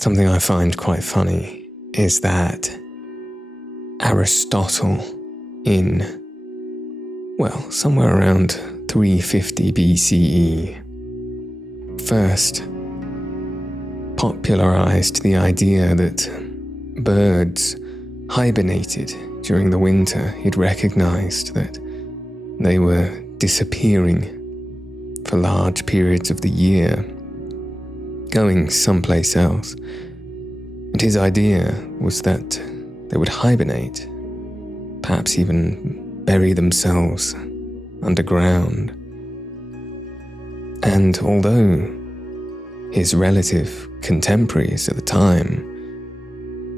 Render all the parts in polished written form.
Something I find quite funny is that Aristotle in, somewhere around 350 BCE, first popularized the idea that birds hibernated during the winter. He'd recognized that they were disappearing for large periods of the year, going someplace else. And his idea was that they would hibernate, perhaps even bury themselves underground. And although his relative contemporaries at the time,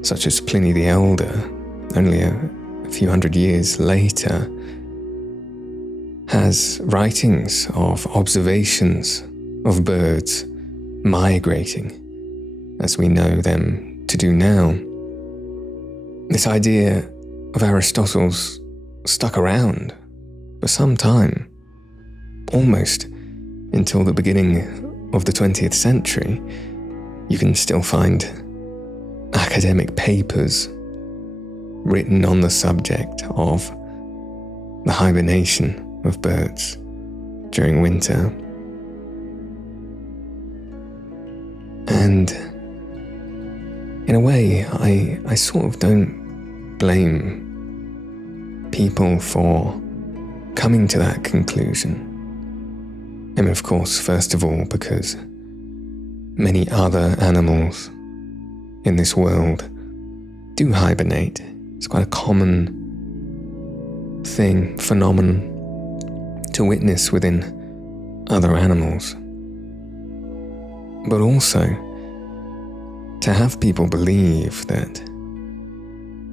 such as Pliny the Elder, only a few hundred years later, has writings of observations of birds migrating, as we know them to do now, this idea of Aristotle's stuck around for some time, almost until the beginning of the 20th century. You can still find academic papers written on the subject of the hibernation of birds during winter. And in a way, I sort of don't blame people for coming to that conclusion. I mean, of course, first of all, because many other animals in this world do hibernate. It's quite a common phenomenon to witness within other animals. But also, to have people believe that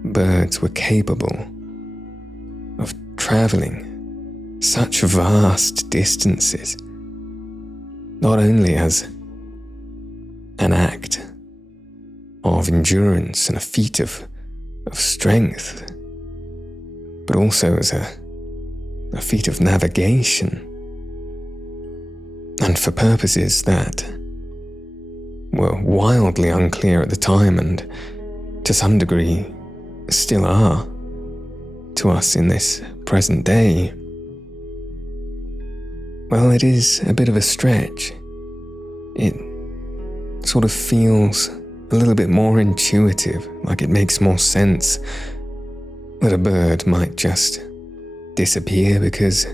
birds were capable of traveling such vast distances, not only as an act of endurance and a feat of strength, but also as a feat of navigation, and for purposes that were wildly unclear at the time and to some degree still are to us in this present day. Well, it is a bit of a stretch. It sort of feels a little bit more intuitive, like it makes more sense that a bird might just disappear because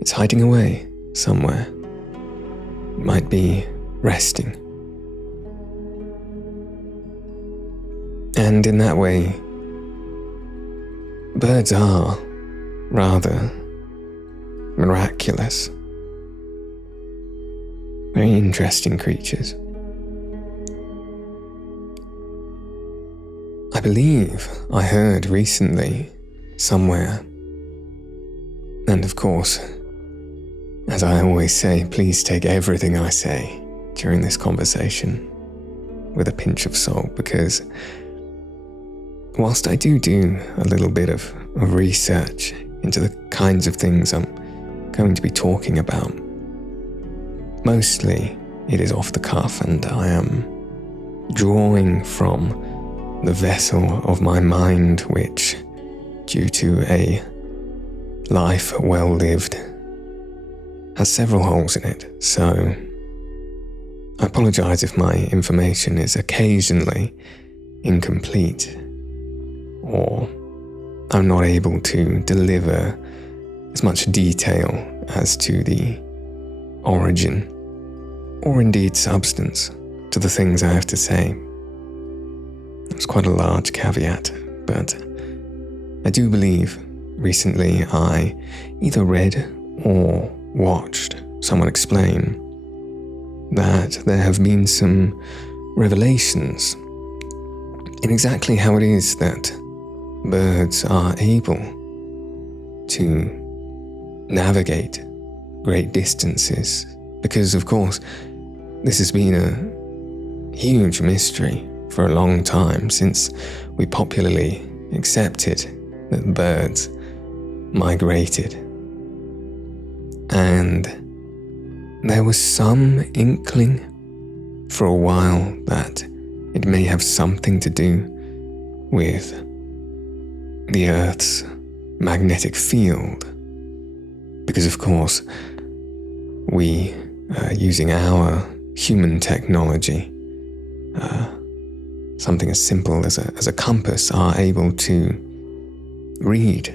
it's hiding away somewhere. It might be resting. And in that way, birds are rather miraculous, very interesting creatures. I believe I heard recently somewhere, and of course, as I always say, please take everything I say during this conversation with a pinch of salt, because whilst I do a little bit of research into the kinds of things I'm going to be talking about, mostly it is off the cuff, and I am drawing from the vessel of my mind which, due to a life well lived, has several holes in it. So I apologize if my information is occasionally incomplete, or I'm not able to deliver as much detail as to the origin, or indeed substance, to the things I have to say. It's quite a large caveat, but I do believe recently I either read or watched someone explain that there have been some revelations in exactly how it is that birds are able to navigate great distances, because of course this has been a huge mystery for a long time, since we popularly accepted that birds migrated. And there was some inkling for a while that it may have something to do with the Earth's magnetic field, because of course we, using our human technology, something as simple as a compass, are able to read,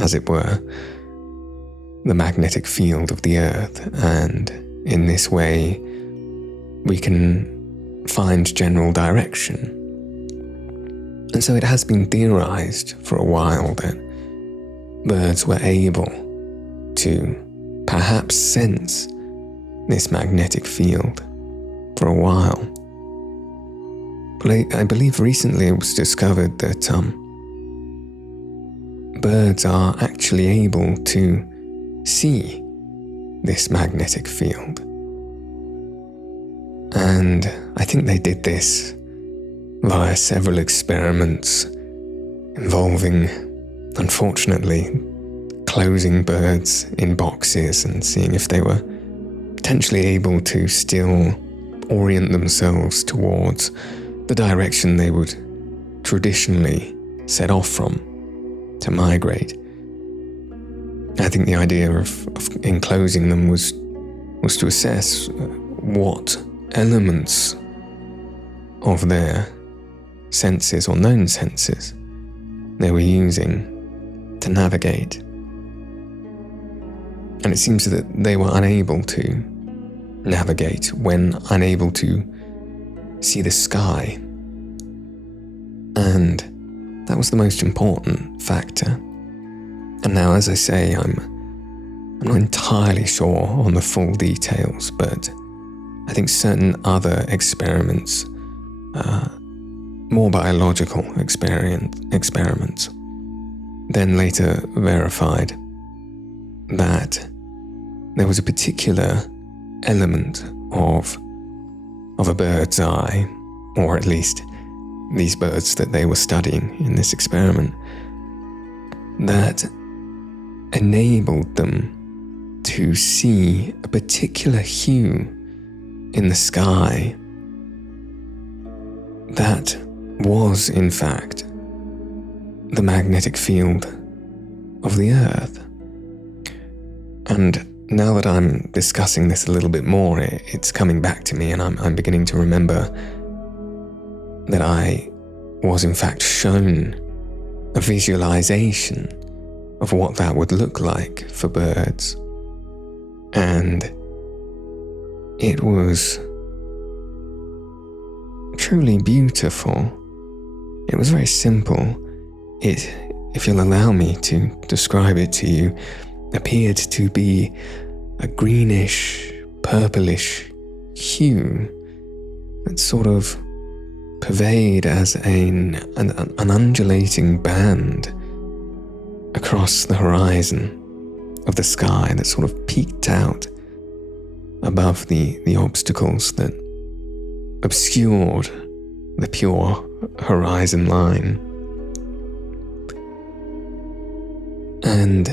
as it were, the magnetic field of the Earth, and in this way we can find general direction. And so it has been theorized for a while that birds were able to perhaps sense this magnetic field for a while. But I believe recently it was discovered that birds are actually able to see this magnetic field. And I think they did this via several experiments involving, unfortunately, closing birds in boxes and seeing if they were potentially able to still orient themselves towards the direction they would traditionally set off from to migrate. I think the idea of enclosing them was to assess what elements of their senses or known senses they were using to navigate. And it seems that they were unable to navigate when unable to see the sky. And that was the most important factor. And now, as I say, I'm not entirely sure on the full details, but I think certain other experiments, more biological experiments, then later verified that there was a particular element of a bird's eye, or at least these birds that they were studying in this experiment, that enabled them to see a particular hue in the sky that was, in fact, the magnetic field of the Earth. And now that I'm discussing this a little bit more, it's coming back to me, and I'm beginning to remember that I was in fact shown a visualization of what that would look like for birds. And it was truly beautiful. It was very simple. It, if you'll allow me to describe it to you, appeared to be a greenish, purplish hue that sort of pervade as an undulating band across the horizon of the sky that sort of peeked out above the obstacles that obscured the pure horizon line. And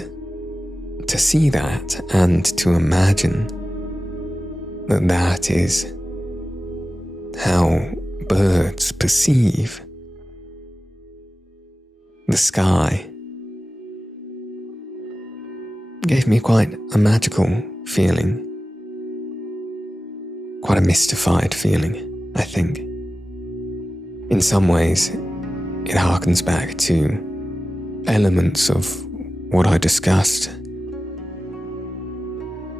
to see that and to imagine that that is how birds perceive the sky gave me quite a magical feeling, quite a mystified feeling, I think. In some ways, it harkens back to elements of what I discussed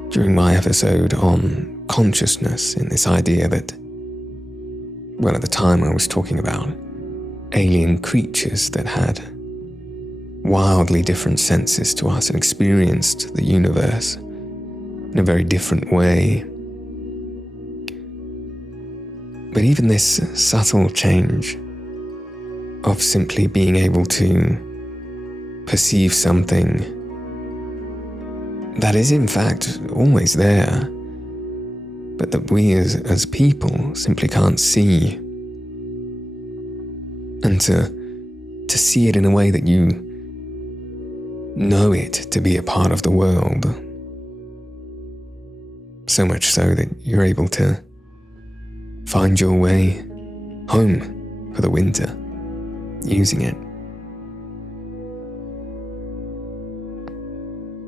during my episode on consciousness, in this idea that, well, at the time I was talking about alien creatures that had wildly different senses to us and experienced the universe in a very different way. But even this subtle change of simply being able to perceive something that is in fact always there, but that we as people simply can't see, and to see it in a way that you know it to be a part of the world, so much so that you're able to find your way home for the winter using it.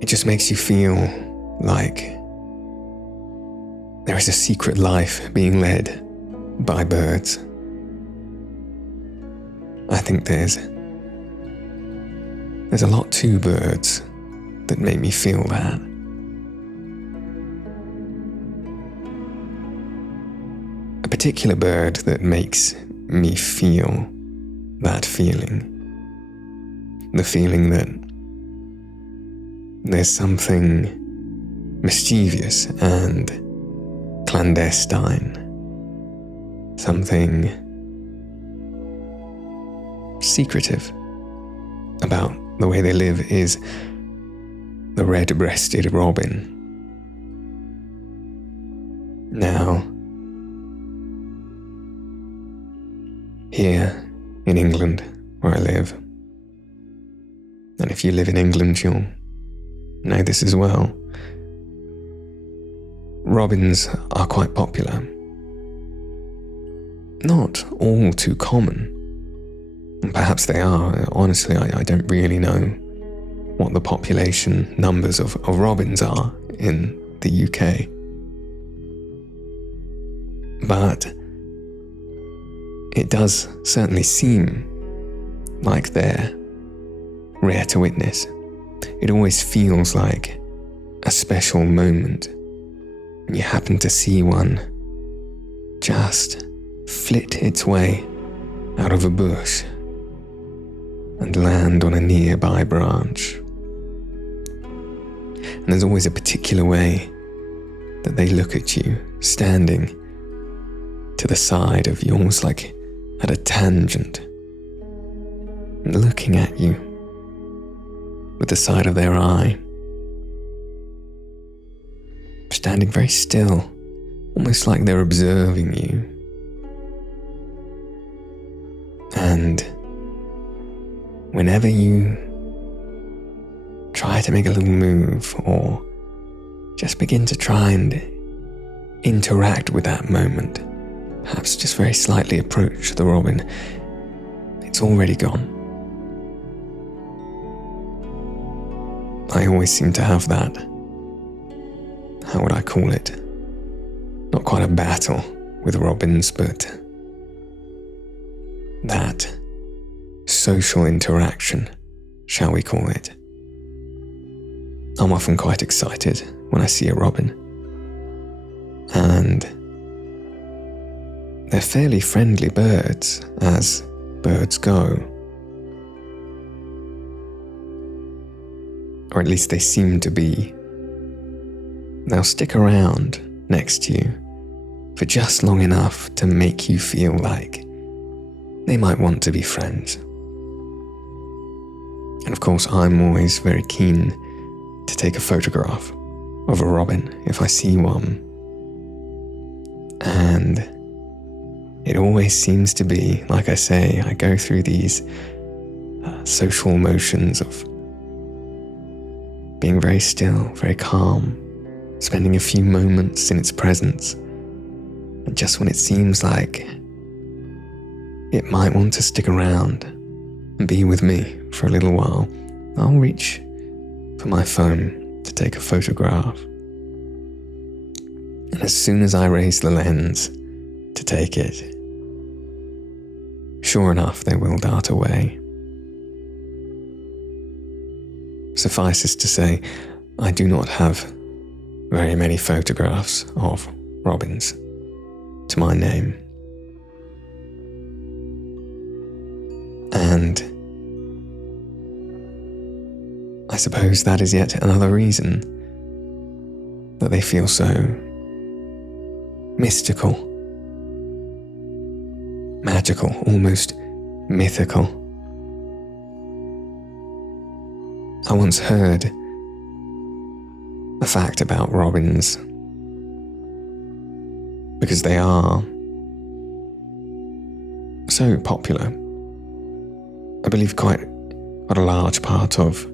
It just makes you feel like there is a secret life being led by birds. I think there's a lot to birds that make me feel that. A particular bird that makes me feel that feeling. The feeling that there's something mischievous and clandestine. Something secretive about the way they live is the red-breasted robin. Now, here in England, where I live, and if you live in England, you'll know this as well, robins are quite popular. Not all too common. Perhaps they are. Honestly, I don't really know what the population numbers of robins are in the UK. But it does certainly seem like they're rare to witness. It always feels like a special moment when you happen to see one just flit its way out of a bush and land on a nearby branch. And there's always a particular way that they look at you, standing to the side of you, almost like at a tangent, and looking at you with the side of their eye, standing very still, almost like they're observing you. And whenever you try to make a little move or just begin to try and interact with that moment, perhaps just very slightly approach the robin, it's already gone. I always seem to have that, how would I call it? Not quite a battle with robins, but that social interaction, shall we call it. I'm often quite excited when I see a robin, and they're fairly friendly birds, as birds go. Or at least they seem to be. They'll stick around next to you for just long enough to make you feel like they might want to be friends. And of course, I'm always very keen to take a photograph of a robin if I see one. And it always seems to be, like I say, I go through these social motions of being very still, very calm, spending a few moments in its presence. And just when it seems like it might want to stick around and be with me for a little while, I'll reach for my phone to take a photograph. And as soon as I raise the lens to take it, sure enough, they will dart away. Suffices to say, I do not have very many photographs of robins to my name. And I suppose that is yet another reason that they feel so mystical, magical, almost mythical. I once heard a fact about robins, because they are so popular. I believe quite a large part of,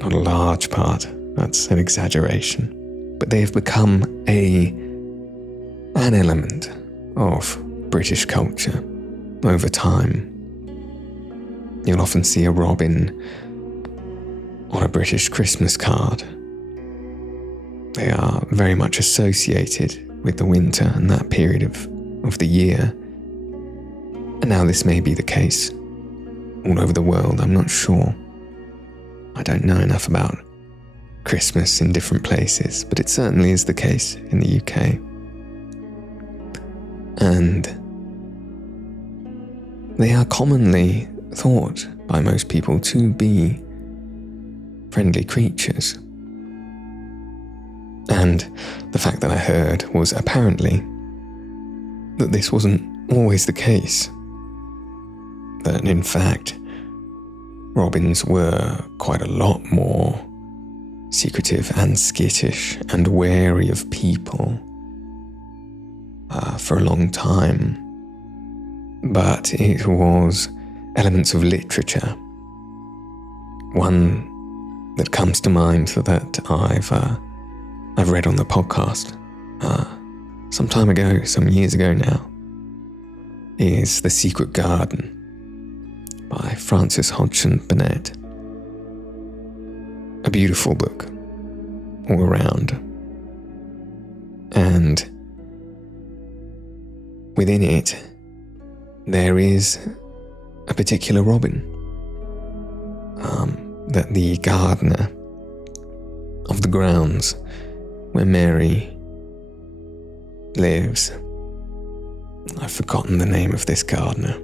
not a large part, that's an exaggeration, but they have become a an element of British culture over time. You'll often see a robin on a British Christmas card. They are very much associated with the winter and that period of the year. And now this may be the case all over the world, I'm not sure. I don't know enough about Christmas in different places, but it certainly is the case in the UK. And they are commonly thought by most people to be friendly creatures. And the fact that I heard was apparently that this wasn't always the case. That in fact, robins were quite a lot more secretive and skittish and wary of people for a long time. But it was elements of literature. One that comes to mind that I've read on the podcast some time ago, some years ago now, is The Secret Garden by Frances Hodgson Burnett. A beautiful book all around. And within it, there is a particular robin that the gardener of the grounds where Mary lives, I've forgotten the name of this gardener,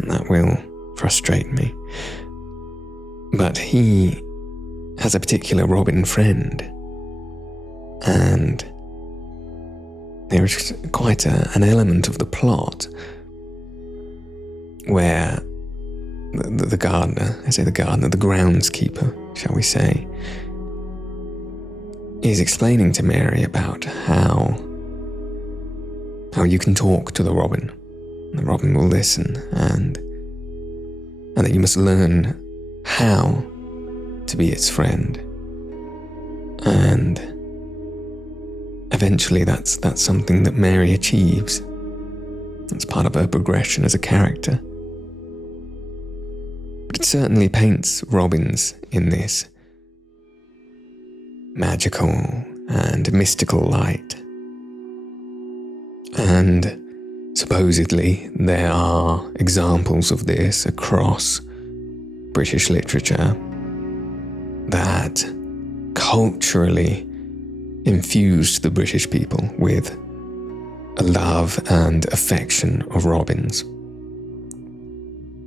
and that will frustrate me, but he has a particular robin friend, and there is quite an element of the plot where the gardener, the groundskeeper, shall we say, is explaining to Mary about how you can talk to the robin. The robin will listen, and that you must learn how to be its friend. And eventually that's something that Mary achieves. It's part of her progression as a character. But it certainly paints robins in this magical and mystical light. And supposedly there are examples of this across British literature that culturally infused the British people with a love and affection of robins.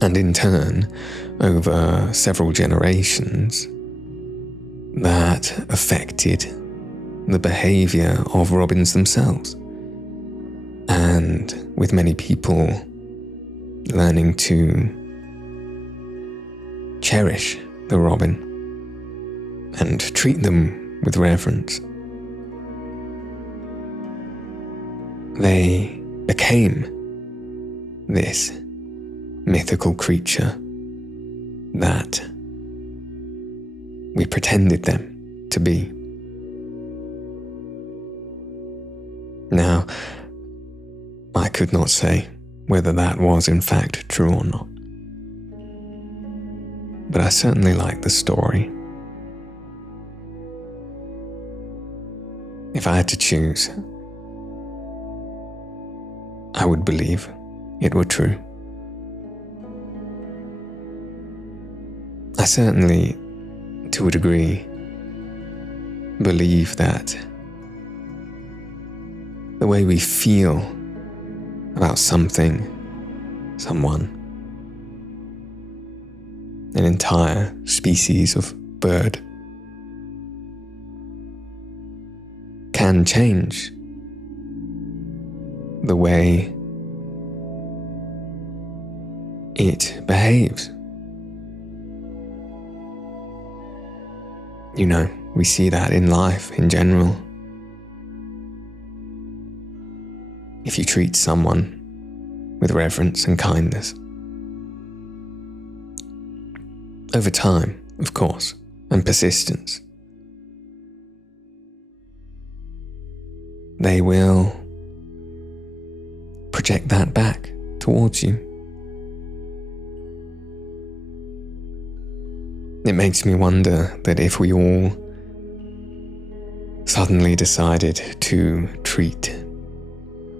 And in turn, over several generations, that affected the behaviour of robins themselves. And with many people learning to cherish the robin and treat them with reverence, they became this mythical creature that we pretended them to be. Now, I could not say whether that was in fact true or not, but I certainly like the story. If I had to choose, I would believe it were true. I certainly, to a degree, believe that the way we feel about something, someone, an entire species of bird, can change the way it behaves. You know, we see that in life in general. If you treat someone with reverence and kindness, over time, of course, and persistence, they will project that back towards you. It makes me wonder that if we all suddenly decided to treat,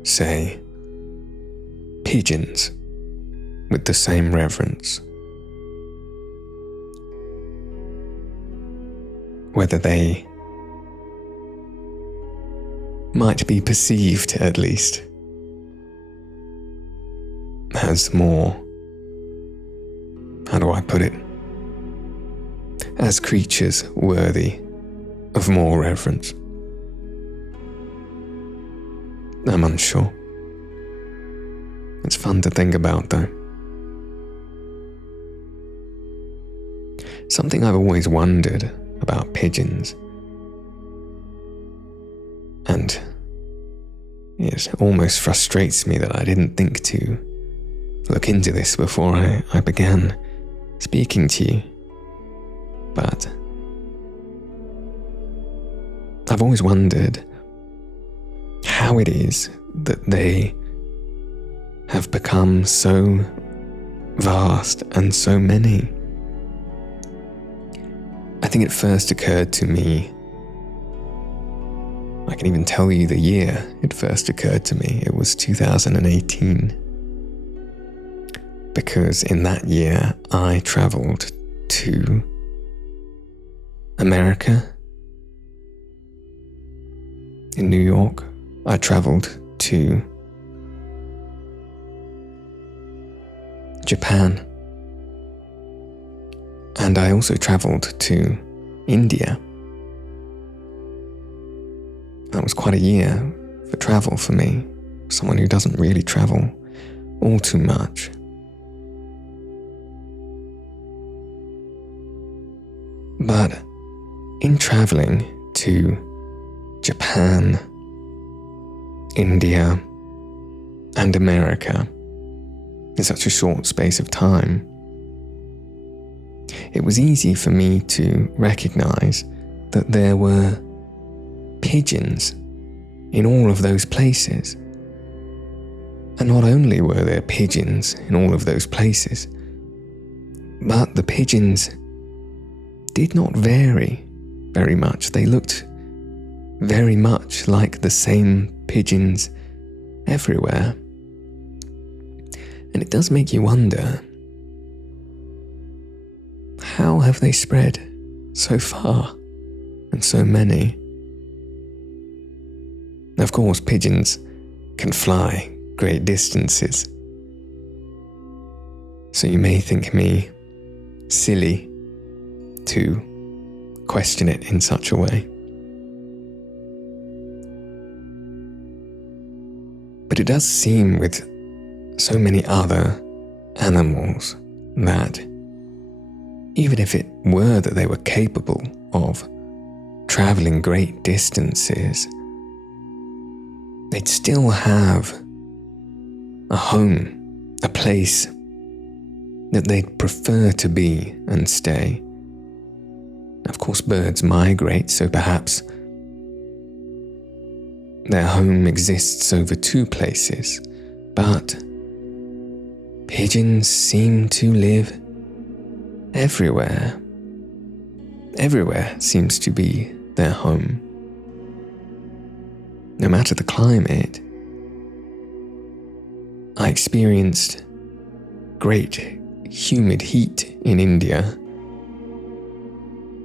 say, pigeons with the same reverence, whether they might be perceived, at least, as more, how do I put it, as creatures worthy of more reverence. I'm unsure. It's fun to think about, though. Something I've always wondered about pigeons, and it almost frustrates me that I didn't think to look into this before I began speaking to you, but I've always wondered how it is that they have become so vast and so many. I think it first occurred to me, I can even tell you the year it first occurred to me. It was 2018. Because in that year I travelled to America. In New York, I travelled to Japan. And I also travelled to India. That was quite a year for travel for me, someone who doesn't really travel all too much. But in travelling to Japan, India, and America in such a short space of time, it was easy for me to recognise that there were pigeons in all of those places. And not only were there pigeons in all of those places, but the pigeons did not vary very much. They looked very much like the same pigeons everywhere. And it does make you wonder, how have they spread so far and so many? Of course, pigeons can fly great distances. So you may think me silly to question it in such a way. But it does seem with so many other animals that even if it were that they were capable of travelling great distances, they'd still have a home, a place that they'd prefer to be and stay. Of course, birds migrate, so perhaps their home exists over two places, but pigeons seem to live everywhere. Everywhere seems to be their home. No matter the climate. I experienced great humid heat in India.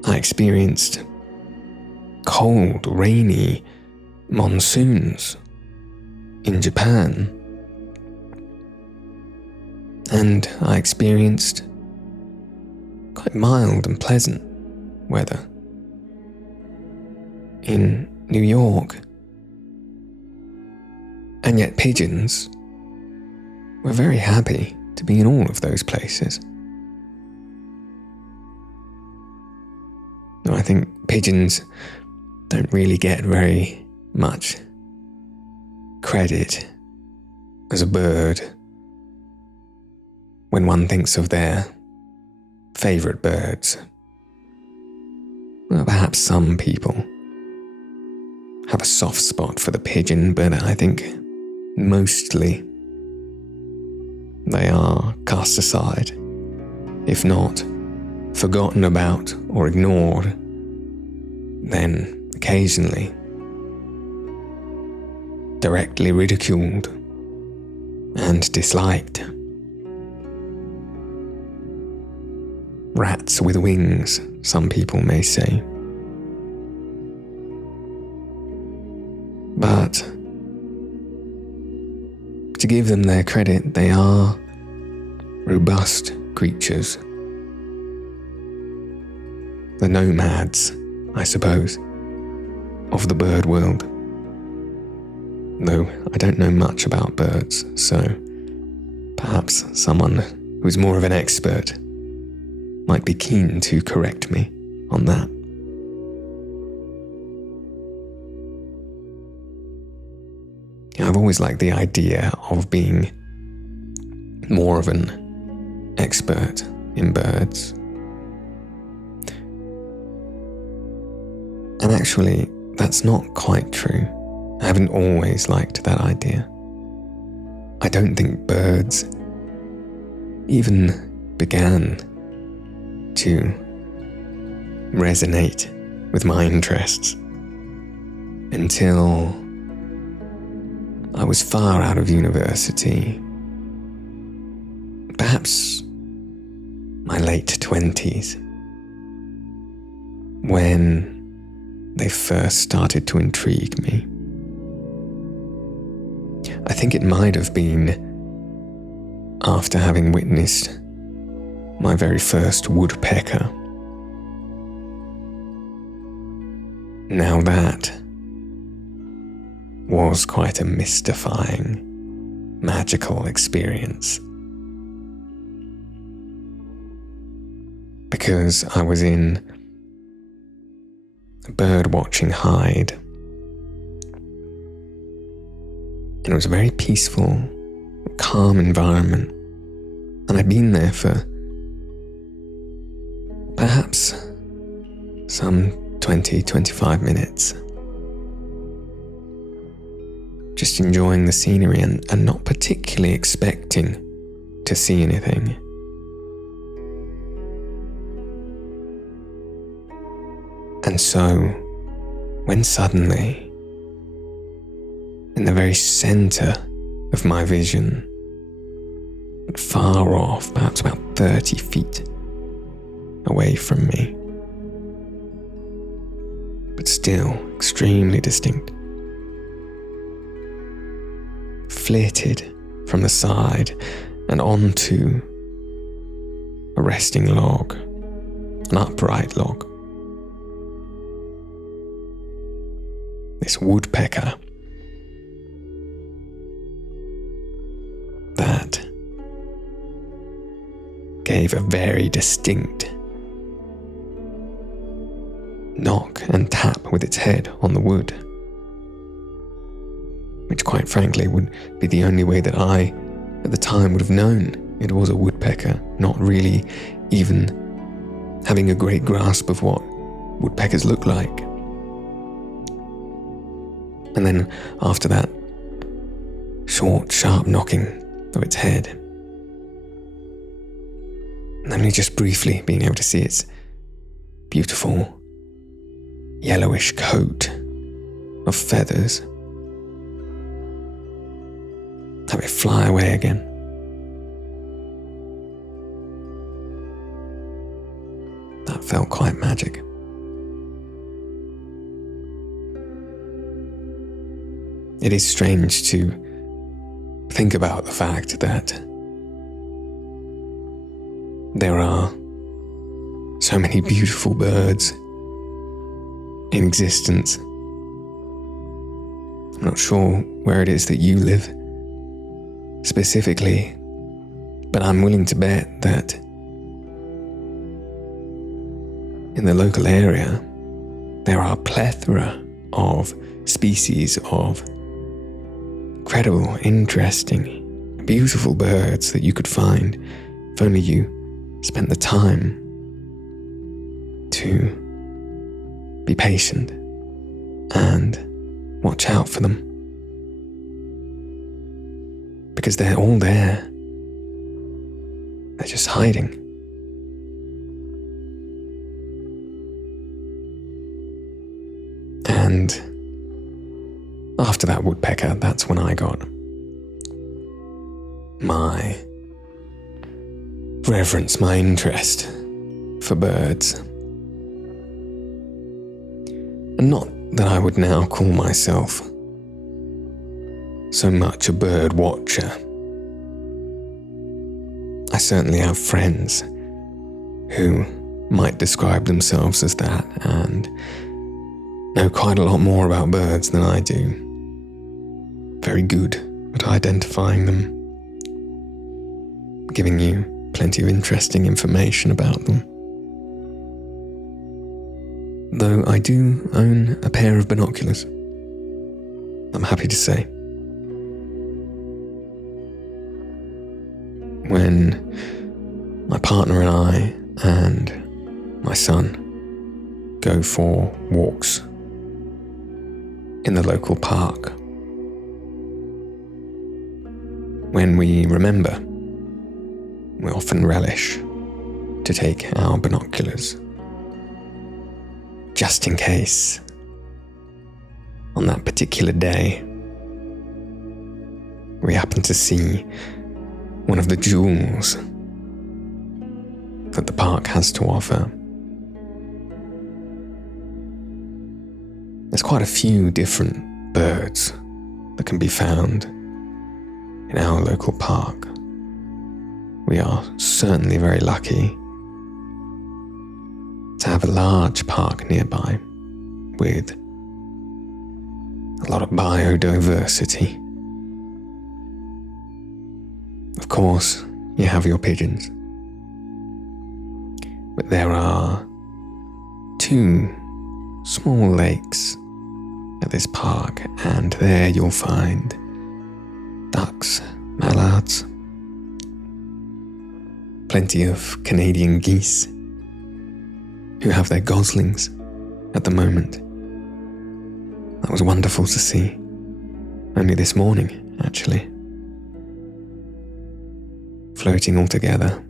I experienced cold, rainy monsoons in Japan. And I experienced quite mild and pleasant weather in New York. And yet pigeons were very happy to be in all of those places. I think pigeons don't really get very much credit as a bird when one thinks of their favourite birds. Well, perhaps some people have a soft spot for the pigeon, but I think mostly they are cast aside, if not forgotten about or ignored, then occasionally directly ridiculed and disliked. Rats with wings, some people may say. But to give them their credit, they are robust creatures. The nomads, I suppose, of the bird world. Though I don't know much about birds, so perhaps someone who's more of an expert might be keen to correct me on that. I've always liked the idea of being more of an expert in birds. And actually, that's not quite true. I haven't always liked that idea. I don't think birds even began to resonate with my interests until I was far out of university, perhaps my late 20s, when they first started to intrigue me. I think it might have been after having witnessed my very first woodpecker. Now that was quite a mystifying, magical experience. Because I was in a bird-watching hide, and it was a very peaceful, calm environment, and I'd been there for perhaps some 20-25 minutes, just enjoying the scenery and not particularly expecting to see anything. And so, when suddenly, in the very center of my vision, far off, perhaps about 30 feet away from me, but still extremely distinct, flitted from the side and onto a resting log, an upright log. This woodpecker that gave a very distinct knock and tap with its head on the wood, which quite frankly would be the only way that I, at the time, would have known it was a woodpecker, not really even having a great grasp of what woodpeckers look like. And then after that, short, sharp knocking of its head, and only just briefly being able to see its beautiful yellowish coat of feathers, have it fly away again. That felt quite magic. It is strange to think about the fact that there are so many beautiful birds in existence. I'm not sure where it is that you live specifically, but I'm willing to bet that in the local area there are a plethora of species of incredible, interesting, beautiful birds that you could find if only you spent the time to be patient and watch out for them. Because they're all there. They're just hiding. And after that woodpecker, that's when I got my reverence, my interest for birds. And not that I would now call myself so much a bird watcher. I certainly have friends who might describe themselves as that and know quite a lot more about birds than I do. Very good at identifying them, giving you plenty of interesting information about them. Though I do own a pair of binoculars, I'm happy to say. When my partner and I and my son go for walks in the local park, when we remember, we often relish to take our binoculars, just in case on that particular day we happen to see one of the jewels that the park has to offer. There's quite a few different birds that can be found in our local park. We are certainly very lucky to have a large park nearby with a lot of biodiversity. Of course, you have your pigeons, but there are 2 small lakes at this park, and there you'll find ducks, mallards, plenty of Canadian geese who have their goslings at the moment. That was wonderful to see, only this morning actually. Floating all together.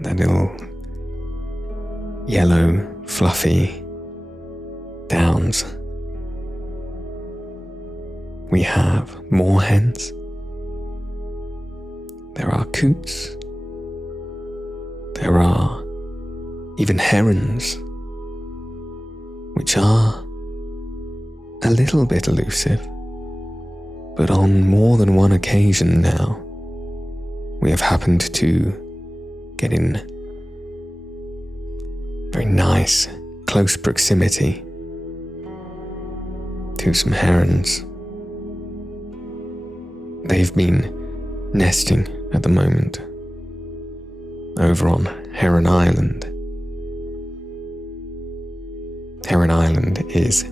Their little yellow, fluffy downs. We have moorhens. There are coots. There are even herons, which are a little bit elusive, but on more than one occasion now, we have happened to get in very nice, close proximity to some herons. They've been nesting at the moment over on Heron Island. Heron Island is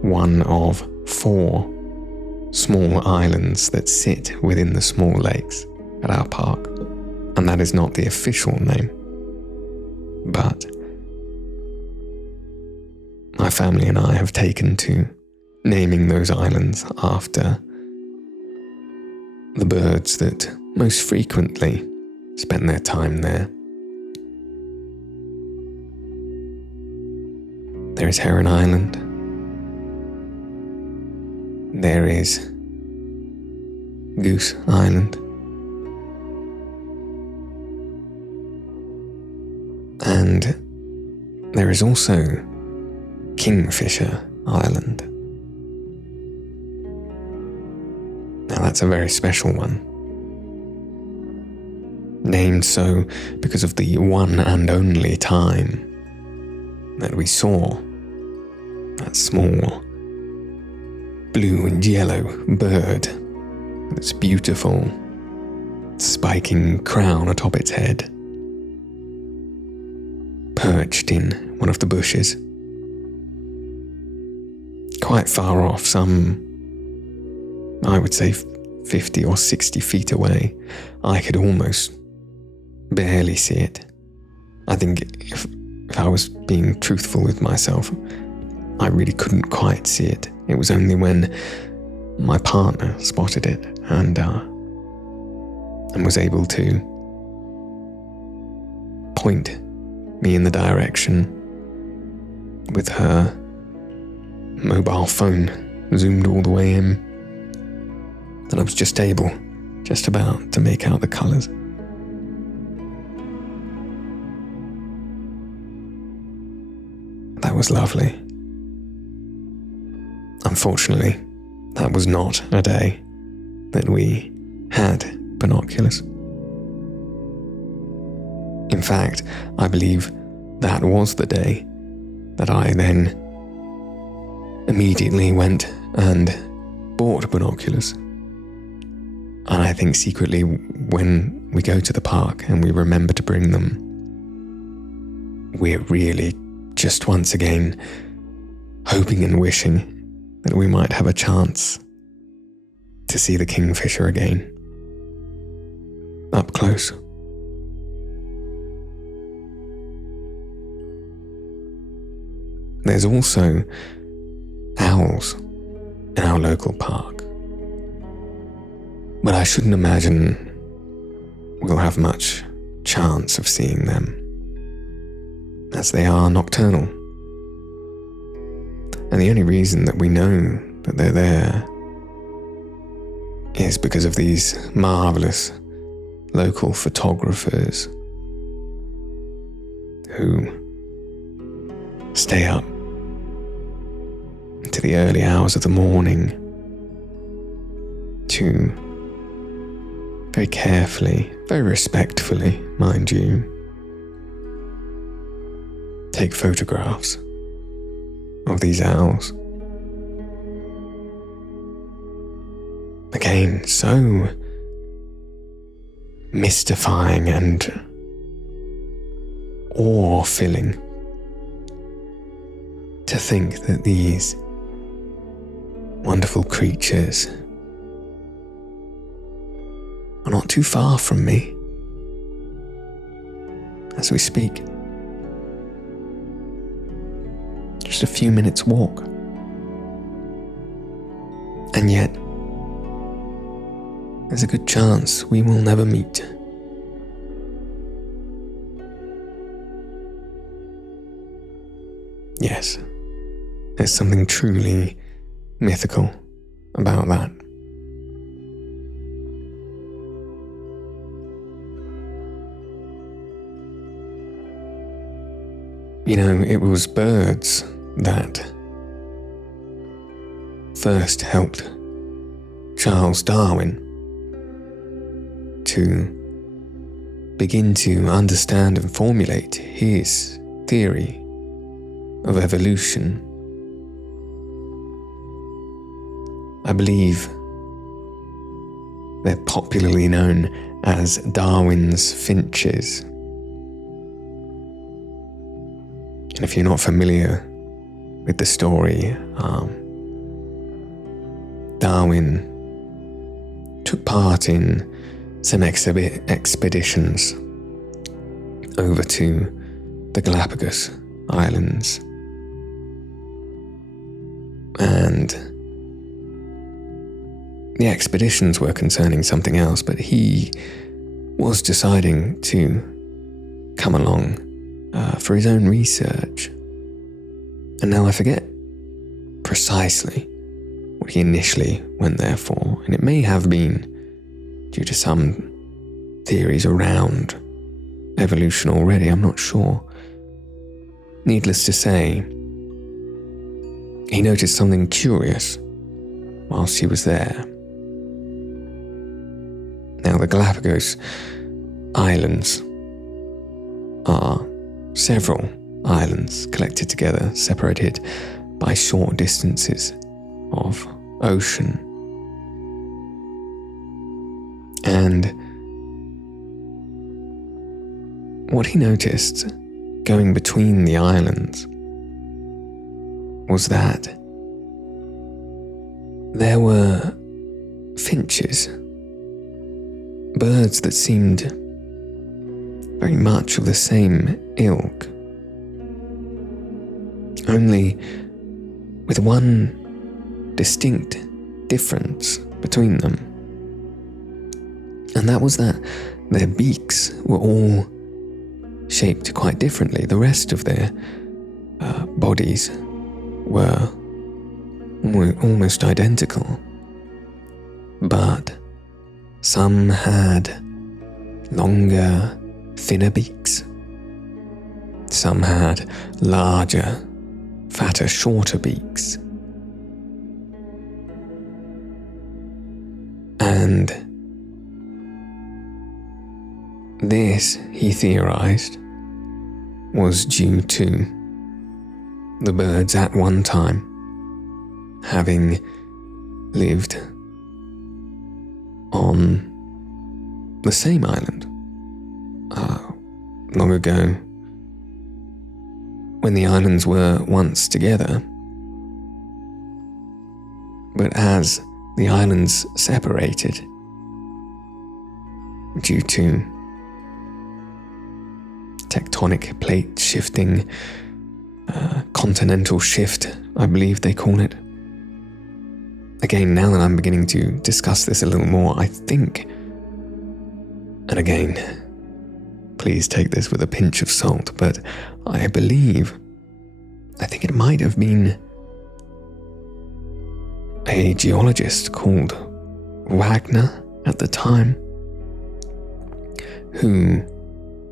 one of 4 small islands that sit within the small lakes at our park, and that is not the official name, but my family and I have taken to naming those islands after the birds that most frequently spend their time there. There is Heron Island. There is Goose Island. And there is also Kingfisher Island. Now that's a very special one. Named so because of the one and only time that we saw that small blue and yellow bird with its beautiful spiking crown atop its head, perched in one of the bushes, quite far off, some, I would say 50 or 60 feet away. I could almost barely see it. I think if I was being truthful with myself, I really couldn't quite see it. It was only when my partner spotted it and was able to point me in the direction with her mobile phone zoomed all the way in, that I was just about to make out the colours. That was lovely. Unfortunately, that was not a day that we had binoculars. In fact, I believe that was the day that I then immediately went and bought binoculars. And I think secretly, when we go to the park and we remember to bring them, we're really just once again hoping and wishing that we might have a chance to see the kingfisher again, up close. There's also owls in our local park, but I shouldn't imagine we'll have much chance of seeing them, as they are nocturnal. And the only reason that we know that they're there is because of these marvellous local photographers who stay up into the early hours of the morning to very carefully, very respectfully, mind you, take photographs of these owls. Again, so mystifying and awe-filling to think that these wonderful creatures are not too far from me as we speak. Just a few minutes walk. And yet, there's a good chance we will never meet. Yes, there's something truly mythical about that. You know, it was birds that first helped Charles Darwin to begin to understand and formulate his theory of evolution. I believe they're popularly known as Darwin's finches. And if you're not familiar with the story, Darwin took part in some expeditions over to the Galapagos Islands. And the expeditions were concerning something else, but he was deciding to come along for his own research. And now I forget precisely what he initially went there for, and it may have been due to some theories around evolution already, I'm not sure. Needless to say, he noticed something curious whilst he was there. Now, the Galapagos Islands are several islands collected together, separated by short distances of ocean. And what he noticed going between the islands was that there were finches, birds that seemed very much of the same ilk. Only with one distinct difference between them. And that was that their beaks were all shaped quite differently. The rest of their bodies were almost identical, but some had longer, thinner beaks. Some had larger, fatter, shorter beaks. And this, he theorized, was due to the birds at one time having lived on the same island long ago, when the islands were once together. But as the islands separated due to tectonic plate shifting, continental shift, I believe they call it. Again, now that I'm beginning to discuss this a little more, I think, and again, please take this with a pinch of salt, but I think it might have been a geologist called Wagner at the time, who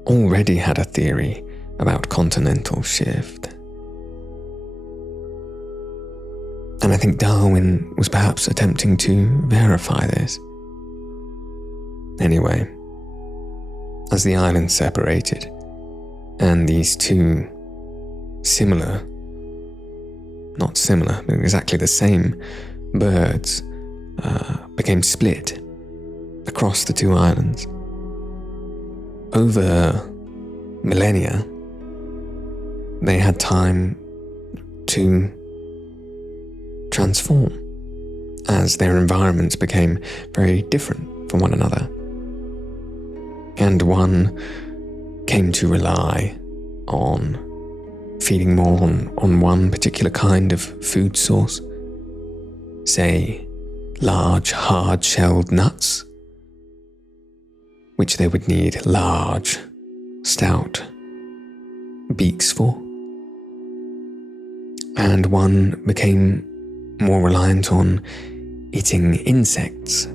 already had a theory about continental shift. And I think Darwin was perhaps attempting to verify this. Anyway, as the islands separated, and these two not similar, but exactly the same birds became split across the two islands. Over millennia, they had time to transform as their environments became very different from one another. And one came to rely on feeding more on one particular kind of food source, say large hard-shelled nuts, which they would need large, stout beaks for. And one became more reliant on eating insects,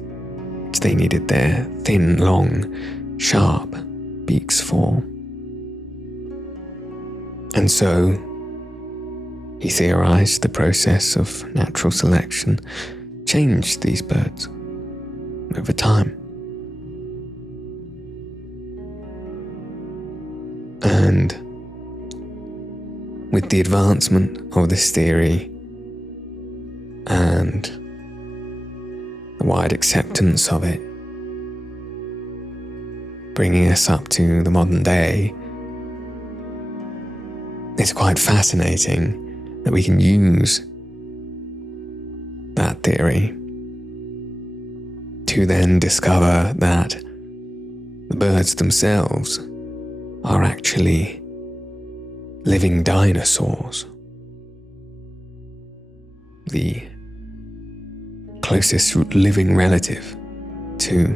which they needed their thin, long, sharp beaks for. And so, he theorized the process of natural selection changed these birds over time. And with the advancement of this theory and the wide acceptance of it, bringing us up to the modern day, it's quite fascinating that we can use that theory to then discover that the birds themselves are actually living dinosaurs. The closest living relative to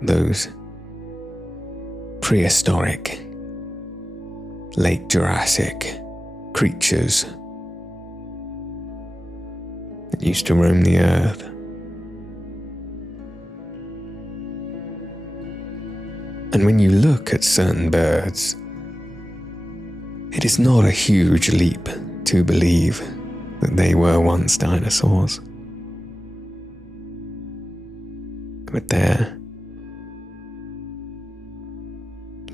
those prehistoric, late Jurassic creatures that used to roam the earth. And when you look at certain birds, it is not a huge leap to believe that they were once dinosaurs. With their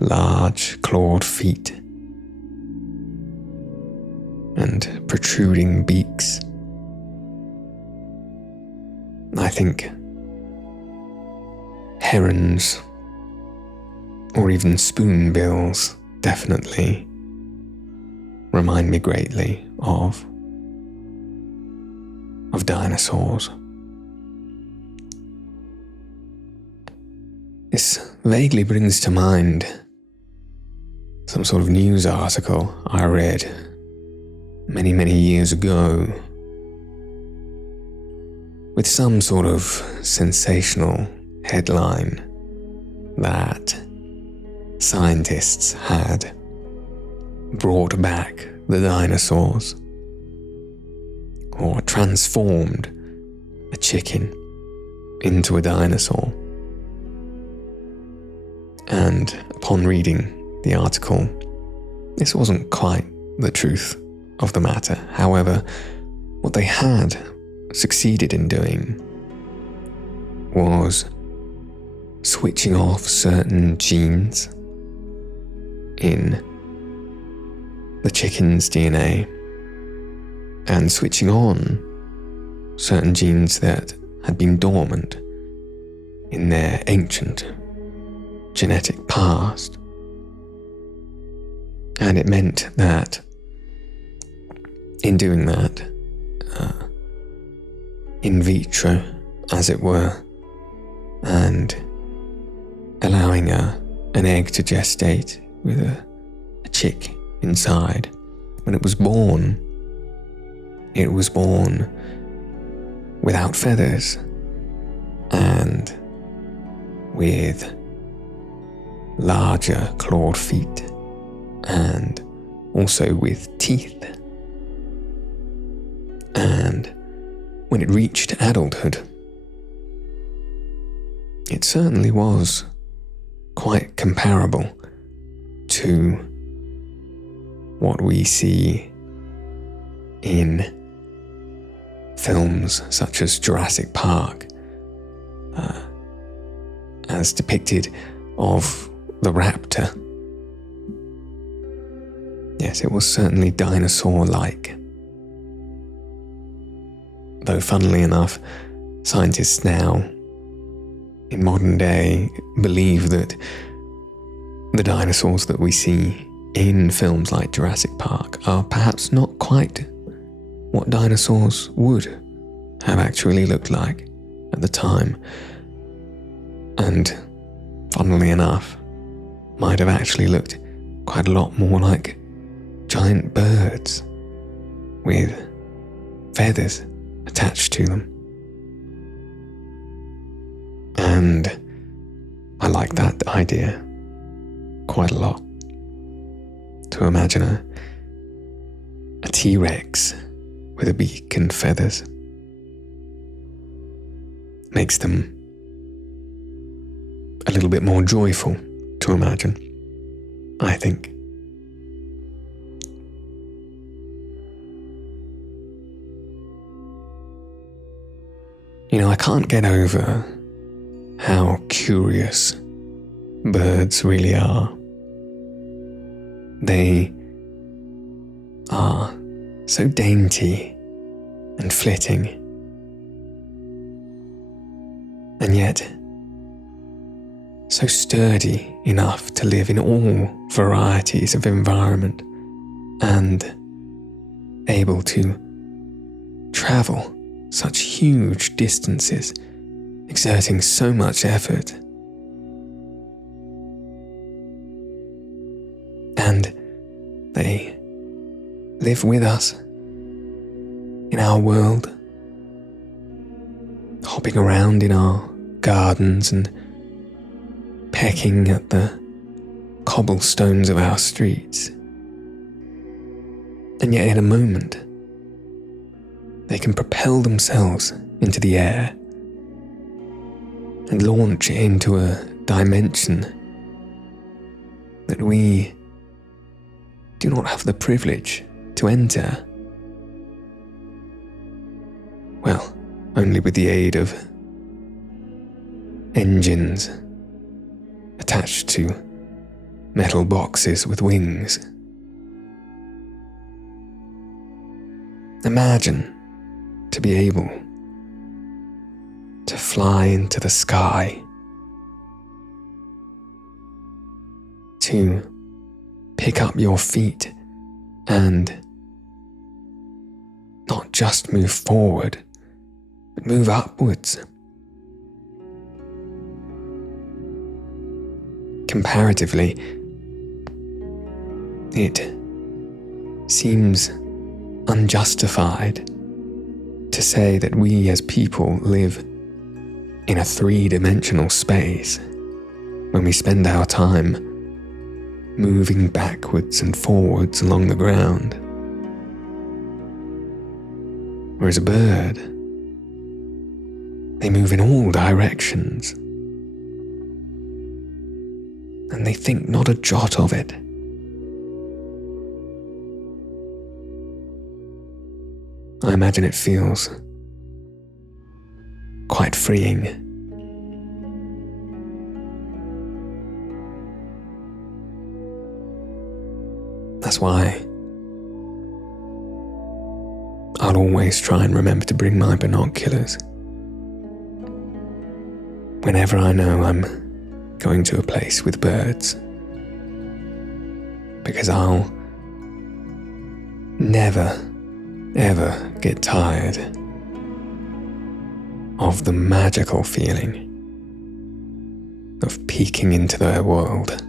large clawed feet and protruding beaks, I think herons or even spoonbills definitely remind me greatly of dinosaurs. This vaguely brings to mind some sort of news article I read many, many years ago with some sort of sensational headline that scientists had brought back the dinosaurs or transformed a chicken into a dinosaur. And upon reading the article, this wasn't quite the truth of the matter. However, what they had succeeded in doing was switching off certain genes in the chicken's DNA and switching on certain genes that had been dormant in their ancient genetic past. And it meant that in doing that, in vitro, as it were, and allowing an egg to gestate with a chick inside, when it was born without feathers and with larger clawed feet and also with teeth. And when it reached adulthood, it certainly was quite comparable to what we see in films such as Jurassic Park, as depicted of the raptor. Yes, it was certainly dinosaur-like. Though funnily enough, scientists now, in modern day, believe that the dinosaurs that we see in films like Jurassic Park are perhaps not quite what dinosaurs would have actually looked like at the time, and funnily enough, might have actually looked quite a lot more like giant birds with feathers attached to them. And I like that idea quite a lot. To imagine a T-Rex with a beak and feathers makes them a little bit more joyful to imagine, I think. You know, I can't get over how curious birds really are. They are so dainty and flitting, and yet so sturdy enough to live in all varieties of environment and able to travel such huge distances, exerting so much effort. And they live with us in our world, hopping around in our gardens and pecking at the cobblestones of our streets. And yet in a moment, they can propel themselves into the air and launch into a dimension that we do not have the privilege to enter. Well, only with the aid of engines attached to metal boxes with wings. Imagine to be able to fly into the sky, to pick up your feet and not just move forward, but move upwards. Comparatively, it seems unjustified to say that we as people live in a three-dimensional space when we spend our time moving backwards and forwards along the ground. Whereas a bird, they move in all directions, and they think not a jot of it. I imagine it feels quite freeing. That's why I'll always try and remember to bring my binoculars whenever I know I'm going to a place with birds, because I'll never, ever get tired of the magical feeling of peeking into their world.